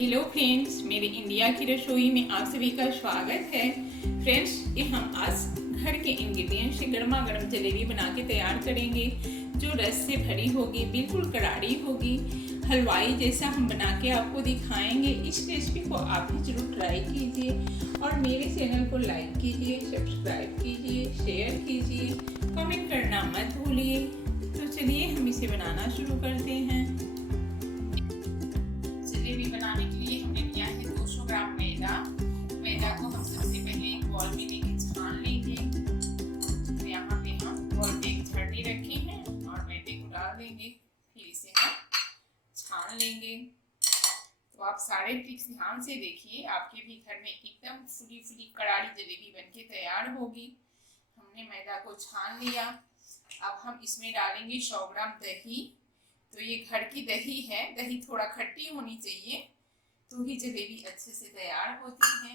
Hello friends, मेरे India की रसोई में आप सभी का स्वागत है। फ्रेंड्स, ये हम आज घर के इंग्रेडिएंट्स से गर्मा गर्म जलेबी बना के तैयार करेंगे, जो रस से भरी होगी, बिल्कुल करारी होगी, हलवाई जैसा हम बना के आपको दिखाएंगे। इस रेसिपी को आप भी जरूर ट्राई कीजिए और मेरे चैनल को लाइक कीजिए, सब्सक्राइब कीजिए, शेयर कीजिए, कमेंट करना मत भूलिए। तो चलिए हम इसे बनाना शुरू करते हैं। जलेबी बनाने के लिए हमने लिया है 200 ग्राम मैदा को हम सबसे पहले एक बॉल में लेके छान लेंगे। तो यहाँ पे हम बॉल पे एक छड़नी रखी है और मैदे को डाल देंगे, फिर इसे हम छान लेंगे। तो आप सारे टिप्स ध्यान से देखिए, आपके भी घर में एकदम फुली फुली करारी जलेबी बनके तैयार होगी। हमने मैदा को छान लिया। अब हम इसमें डालेंगे 100 ग्राम दही। तो ये घर की दही है, दही थोड़ा खट्टी होनी चाहिए तो ही जलेबी अच्छे से तैयार होती है।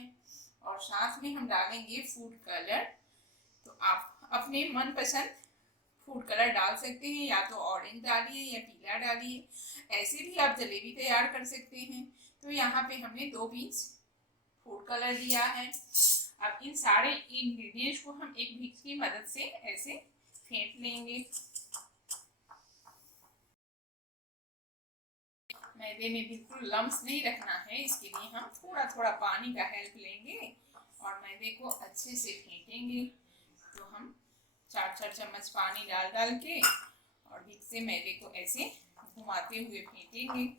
और साथ में हम डालेंगे फूड कलर। तो आप अपने मनपसंद फूड कलर डाल सकते हैं, या तो ऑरेंज डालिए या पीला डालिए, ऐसे भी आप जलेबी तैयार कर सकते हैं। तो यहाँ पे हमने 2 पिंच फूड कलर लिया है। अब इन सारे इंग्रेडिएंट्स को हम एक विक्स की मदद से ऐसे फेंट लेंगे। मैदे में बिल्कुल लम्स नहीं रखना है, इसके लिए हम थोड़ा थोड़ा पानी का हेल्प लेंगे और मैदे को अच्छे से फेंटेंगे। तो हम 4-4 चम्मच पानी डाल डाल के और बीच से मैदे को ऐसे घुमाते हुए फेंटेंगे।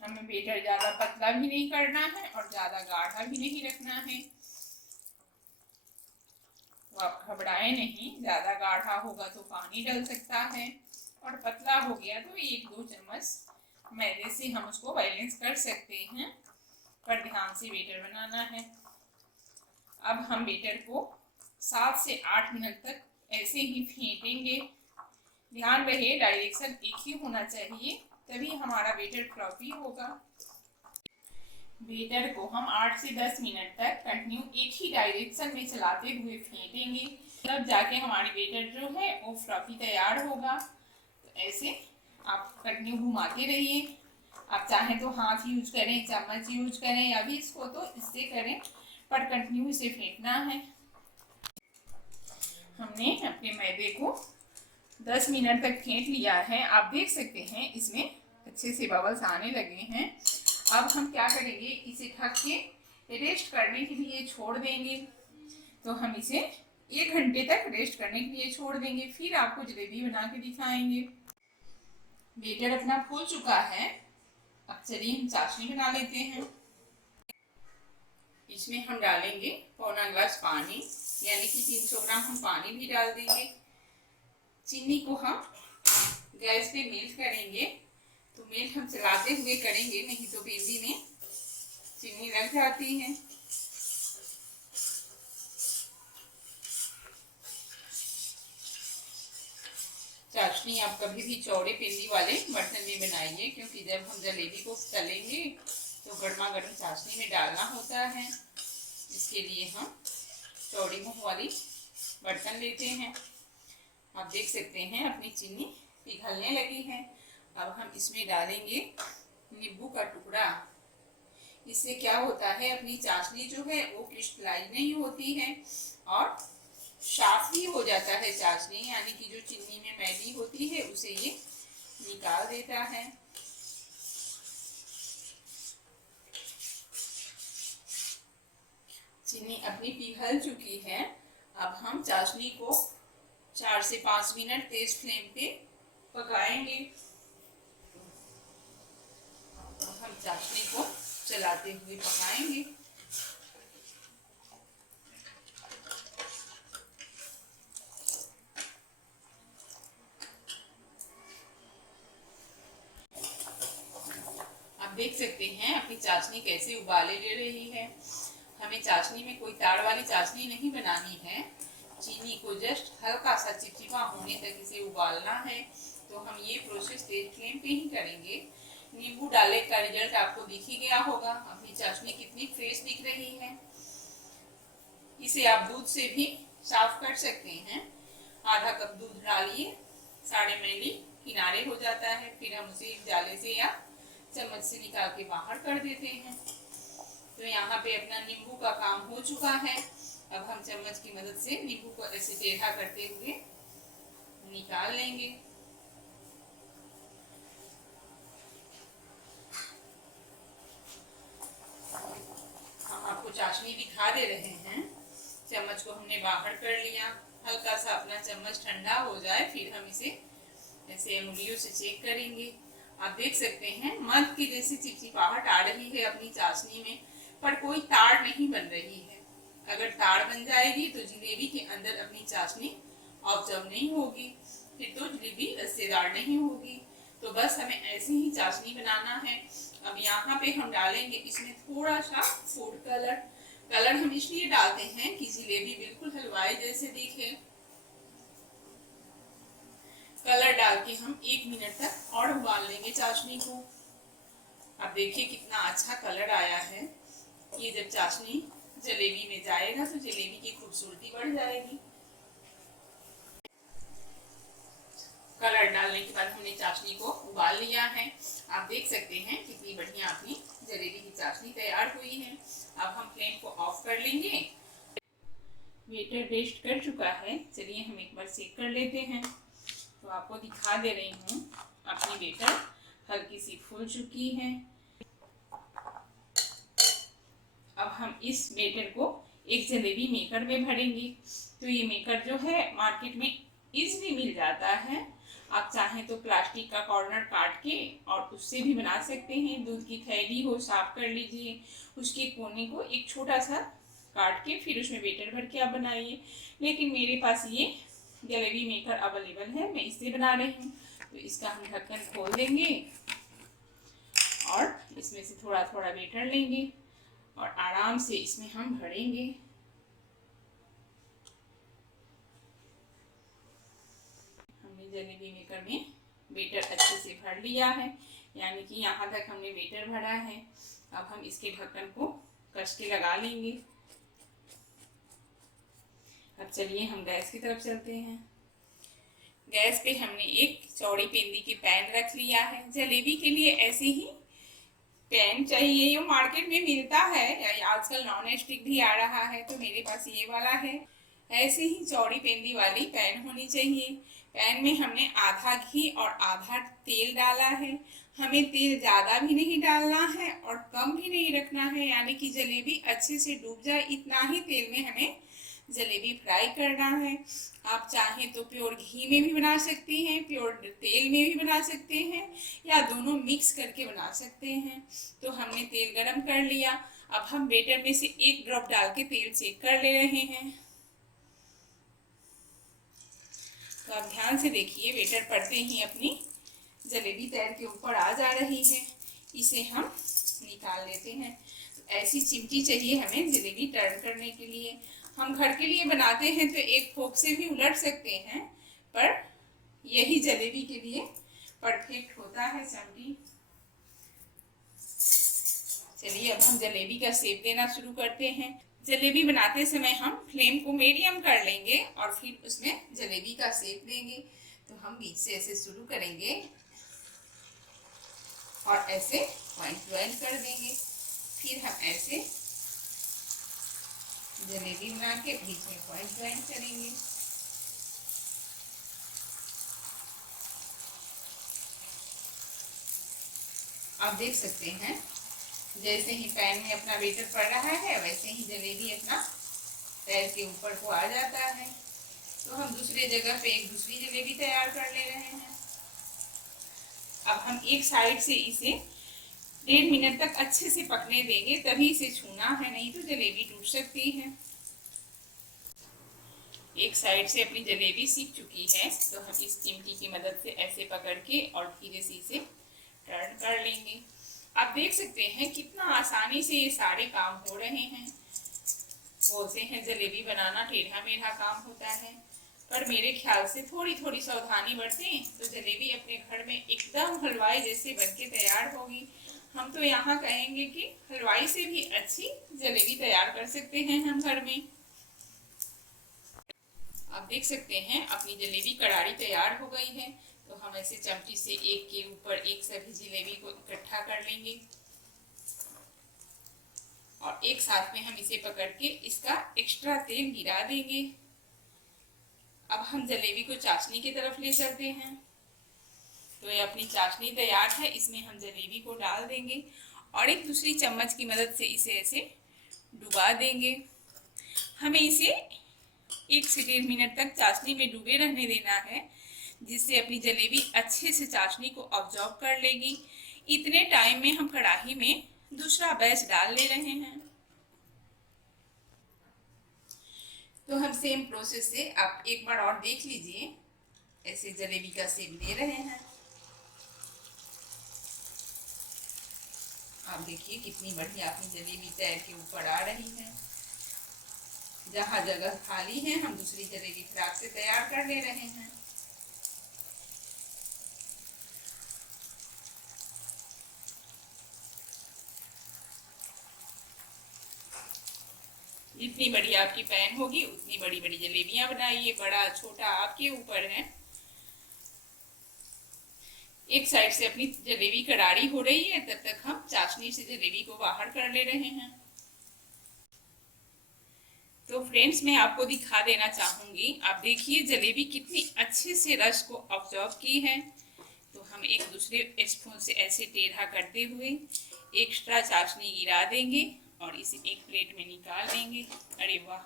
हमें बेटर ज़्यादा पतला भी नहीं करना है और ज़्यादा गाढ़ा भी नहीं रखना है। तो आप घबराए नहीं, ज़्यादा गाढ़ा होगा तो पानी डल सकता है और पतला हो गया तो 1-2 चम्मच मैदे से हम उसको बैलेंस कर सकते हैं, पर ध्यान से बेटर बनाना है। अब हम बेटर को 7 से 8 मिनट तक ऐसे ही फेंटेंगे। ध्यान रहे डायरेक्शन एक ही होना चाहिए, तभी हमारा बेटर फ्लफी होगा। बेटर को हम 8 से 10 मिनट तक कंटिन्यू एक ही डायरेक्शन में चलाते हुए फेंटेंगे, तब जाके हमारी बेटर जो है वो फ्लफी तैयार होगा। तो ऐसे आप कंटिन्यू घुमाते रहिए। आप चाहें तो हाथ यूज करें, चम्मच यूज करें, या भी इसको तो इससे करें, पर कंटिन्यू इसे फेंटना है। हमने अपने मैदे को 10 मिनट तक फेंट लिया है। आप देख सकते हैं इसमें अच्छे से बबल्स आने लगे हैं। अब हम क्या करेंगे, इसे ढक के रेस्ट करने के लिए छोड़ देंगे। तो हम इसे 1 घंटे तक रेस्ट करने के लिए छोड़ देंगे, फिर आपको जलेबी बना के दिखाएंगे। बेटर अपना फूल चुका है। अब चलिए हम चाशनी बना लेते हैं। इसमें हम डालेंगे पौना ग्लास पानी, यानी कि 300 ग्राम हम पानी भी डाल देंगे। चीनी को हम गैस पे मेल्ट करेंगे। तो मेल्ट हम चलाते हुए करेंगे, नहीं तो बेंदी में चीनी लग जाती है। चाशनी आप कभी भी चौड़े पेंदी वाले बर्तन में बनाइए, क्योंकि जब हम जलेबी को तलेंगे तो गर्मा गर्म चाशनी में डालना होता है। इसके लिए हम चौड़ी मुँह वाली बर्तन लेते हैं। आप देख सकते हैं अपनी चीनी पिघलने लगी है। अब हम इसमें डालेंगे नींबू का टुकड़ा। इससे क्या होता है, अपनी चाशनी जो है वो क्रिस्टलाइज नहीं होती है और साफ ही हो जाता है चाशनी, यानी कि जो चीनी में मैली होती है उसे ये निकाल देता है। चीनी अपनी पिघल चुकी है। अब हम चाशनी को 4 से 5 मिनट तेज फ्लेम पे पकाएंगे। हम चाशनी को चलाते हुए पकाएंगे। आप देख सकते हैं अपनी चाशनी कैसे उबाले ले रही है। हमें चाशनी में कोई ताड़ वाली चाशनी नहीं बनानी है। चीनी को जस्ट हल्का सा चिपचिपा होने तक इसे उबालना है। तो हम ये प्रोसेस तेज फ्लेम पे ही करेंगे। नींबू डालने का रिजल्ट आपको दिख ही गया होगा। अपनी चाशनी कितनी फ्रेश दिख रही है। इसे आप दूध से भी साफ कर सकते हैं। आधा कप दूध डालिए, 1.5 मिली किनारे हो जाता है, फिर हम उसे एक डाले से या चम्मच से निकाल के बाहर कर देते हैं। तो यहाँ पे अपना नींबू का काम हो चुका है। अब हम चम्मच की मदद से नींबू को ऐसे टेढ़ा करते हुए निकाल लेंगे। हम आपको चाशनी दिखा दे रहे हैं। चम्मच को हमने बाहर कर लिया। हल्का सा अपना चम्मच ठंडा हो जाए, फिर हम इसे ऐसे उंगलियों से चेक करेंगे। आप देख सकते हैं मध की जैसी चिपचिपाहट आ रही है अपनी चाशनी में, पर कोई ताड़ नहीं बन रही है। अगर ताड़ बन जाएगी तो जलेबी के अंदर अपनी चाशनी ऑब्जर्व नहीं होगी, फिर तो जलेबी रसेदार नहीं होगी। तो बस हमें ऐसे ही चाशनी बनाना है। अब यहाँ पे हम डालेंगे इसमें थोड़ा सा फूड कलर। कलर हम इसलिए डालते हैं कि जलेबी बिल्कुल हलवाई जैसे दिखे। कलर डाल के हम 1 मिनट तक और उबाल लेंगे चाशनी को। अब देखिए कितना अच्छा कलर आया है। ये जब चाशनी जलेबी में जाएगा तो जलेबी की खूबसूरती बढ़ जाएगी। कलर डालने के बाद हमने चाशनी को उबाल लिया है। आप देख सकते हैं कितनी बढ़िया अपनी जलेबी की चाशनी तैयार हुई है। अब हम फ्लेम को ऑफ कर लेंगे। वेटर रेस्ट कर चुका है। चलिए हम एक बार चेक कर लेते हैं। तो आपको दिखा दे रही हूँ अपनी वेटर हल्की सी फूल चुकी है। अब हम इस बेटर को एक जलेबी मेकर में भरेंगे। तो ये मेकर जो है मार्केट में इजीली मिल जाता है। आप चाहें तो प्लास्टिक का कॉर्नर काट के और उससे भी बना सकते हैं। दूध की थैली हो, साफ कर लीजिए, उसके कोने को एक छोटा सा काट के फिर उसमें बेटर भर के आप बनाइए। लेकिन मेरे पास ये जलेबी मेकर अवेलेबल है, मैं इससे बना रही हूँ। तो इसका हम ढक्कन खोल देंगे और इसमें से थोड़ा थोड़ा बेटर लेंगे और आराम से इसमें हम भरेंगे। हमने जलेबी मेकर में बेटर अच्छे से भर लिया है, यानी कि यहाँ तक हमने बेटर भरा है। अब हम इसके ढक्कन को कस के लगा लेंगे। अब चलिए हम गैस की तरफ चलते हैं। गैस पे हमने एक चौड़ी पेंदी की पैन रख लिया है। जलेबी के लिए ऐसे ही पैन चाहिए, ये मार्केट में मिलता है। आजकल नॉन स्टिक भी आ रहा है, तो मेरे पास ये वाला है। ऐसे ही चौड़ी पेंदी वाली पैन होनी चाहिए। पैन में हमने आधा घी और आधा तेल डाला है। हमें तेल ज़्यादा भी नहीं डालना है और कम भी नहीं रखना है, यानी कि जलेबी अच्छे से डूब जाए, इतना ही तेल में हमें जलेबी फ्राई करना है। आप चाहें तो प्योर घी में भी बना सकते हैं, प्योर तेल में भी बना सकते हैं, या दोनों मिक्स करके बना सकते हैं। तो हमने तेल गरम कर लिया। अब हम बेटर में से एक ड्रॉप डाल के तेल चेक कर ले रहे हैं। तो आप ध्यान से देखिए, बेटर पड़ते ही अपनी जलेबी तैर के ऊपर आ जा रही है। इसे हम निकाल लेते हैं। तो ऐसी चिमटी चाहिए हमें जलेबी टर्न करने के लिए। हम घर के लिए बनाते हैं तो एक फोक से भी उलट सकते हैं, पर यही जलेबी के लिए परफेक्ट होता है चिमटी। चलिए अब हम जलेबी का शेप देना शुरू करते हैं। जलेबी बनाते समय हम फ्लेम को मीडियम कर लेंगे और फिर उसमें जलेबी का शेप देंगे। तो हम बीच से ऐसे शुरू करेंगे और ऐसे पॉइंट ज्वाइन कर देंगे। फिर हम ऐसे जलेबी बना के बीच में पॉइंट ज्वाइन करेंगे। आप देख सकते हैं जैसे ही पैन में अपना बेटर पड़ रहा है, वैसे ही जलेबी अपना पैर के ऊपर को आ जाता है। तो हम दूसरे जगह पे एक दूसरी जलेबी तैयार कर ले रहे हैं। अब हम एक साइड से इसे 1.5 मिनट तक अच्छे से पकने देंगे, तभी इसे छूना है, नहीं तो जलेबी टूट सकती है। एक साइड से अपनी जलेबी सीख चुकी है, तो हम इस चिमटी की मदद से ऐसे पकड़ के और धीरे से इसे टर्न कर लेंगे। आप देख सकते हैं कितना आसानी से ये सारे काम हो रहे हैं। बोलते हैं जलेबी बनाना टेढ़ा मेढ़ा काम होता है, पर मेरे ख्याल से थोड़ी सावधानी बरतें तो जलेबी अपने घर में एकदम हलवाई जैसे बनके तैयार होगी। हम तो यहाँ कहेंगे कि हलवाई से भी अच्छी जलेबी तैयार कर सकते हैं हम घर में। आप देख सकते हैं अपनी जलेबी कड़ारी तैयार हो गई है। तो हम ऐसे चमची से एक के ऊपर एक सभी जलेबी को इकट्ठा कर लेंगे और एक साथ में हम इसे पकड़ के इसका एक्स्ट्रा तेल गिरा देंगे। अब हम जलेबी को चाशनी की तरफ ले चलते हैं। तो ये अपनी चाशनी तैयार है, इसमें हम जलेबी को डाल देंगे और एक दूसरी चम्मच की मदद से इसे ऐसे डुबा देंगे। हमें इसे 1 से 1.5 मिनट तक चाशनी में डूबे रहने देना है, जिससे अपनी जलेबी अच्छे से चाशनी को ऑब्जॉर्व कर लेगी। इतने टाइम में हम कढ़ाई में दूसरा बैच डाल ले रहे हैं। तो हम सेम प्रोसेस से आप एक बार और देख लीजिए, ऐसे जलेबी का शेप दे रहे हैं। आप देखिए कितनी बढ़िया अपनी जलेबी तैर के ऊपर आ रही है। जहाँ जगह खाली है हम दूसरी जलेबी फ्राक से तैयार कर ले रहे हैं। जितनी बड़ी आपकी पैन होगी उतनी बड़ी बड़ी जलेबियां बनाइए, बड़ा छोटा आपके ऊपर है। एक साइड से अपनी जलेबी कड़ारी हो रही है, तब तक हम चाशनी से जलेबी को बाहर कर ले रहे हैं। तो फ्रेंड्स, मैं आपको दिखा देना चाहूंगी, आप देखिए जलेबी कितनी अच्छे से रस को ऑब्जॉर्व की है। तो हम एक दूसरे स्पून से ऐसे टेढ़ा करते हुए एक्स्ट्रा चाशनी गिरा देंगे और इसे एक प्लेट में निकाल लेंगे। अरे वाह,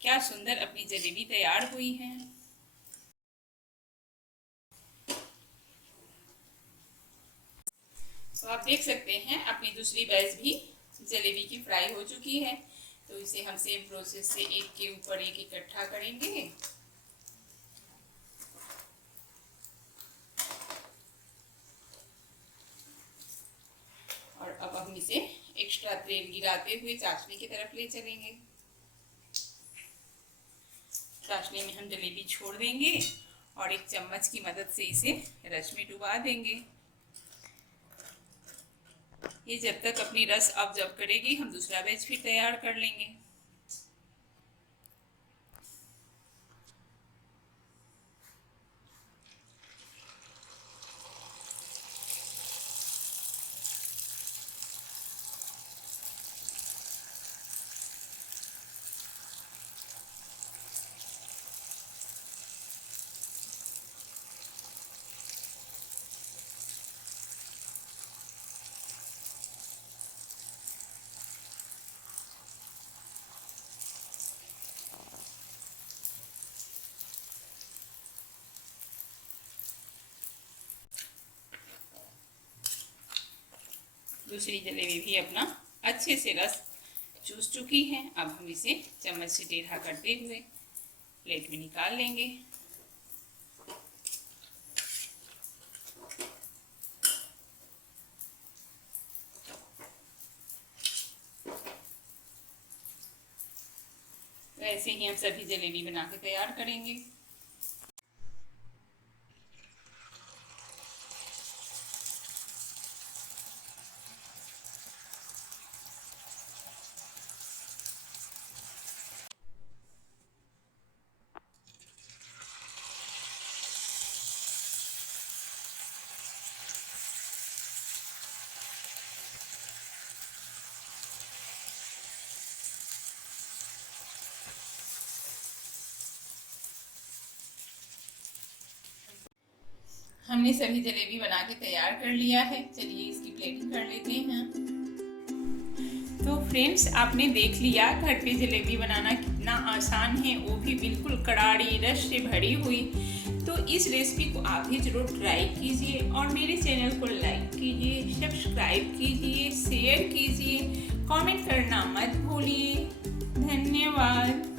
क्या सुंदर अपनी जलेबी तैयार हुई है। तो आप देख सकते हैं अपनी दूसरी बैच भी जलेबी की फ्राई हो चुकी है। तो इसे हम सेम प्रोसेस से एक के ऊपर एक इकट्ठा करेंगे और अब हम इसे एक्स्ट्रा तेल गिराते हुए चाशनी की तरफ ले चलेंगे। चाशनी में हम जलेबी छोड़ देंगे और एक चम्मच की मदद से इसे रस में डुबा देंगे। ये जब तक अपनी रस ऑब्जॉर्व करेगी हम दूसरा बैच फिर तैयार कर लेंगे। दूसरी जलेबी भी अपना अच्छे से रस चूस चुकी है। अब हम इसे चम्मच से टेढ़ा करते हुए प्लेट में निकाल लेंगे। तो ऐसे ही हम सभी जलेबी बना के तैयार करेंगे। हमने सभी जलेबी बना के तैयार कर लिया है। चलिए इसकी प्लेटिंग कर लेते हैं। तो फ्रेंड्स, आपने देख लिया घर पे जलेबी बनाना कितना आसान है, वो भी बिल्कुल कड़ाड़ी रस से भरी हुई। तो इस रेसिपी को आप भी जरूर ट्राई कीजिए और मेरे चैनल को लाइक कीजिए, सब्सक्राइब कीजिए, शेयर कीजिए, कमेंट करना मत भूलिए। धन्यवाद।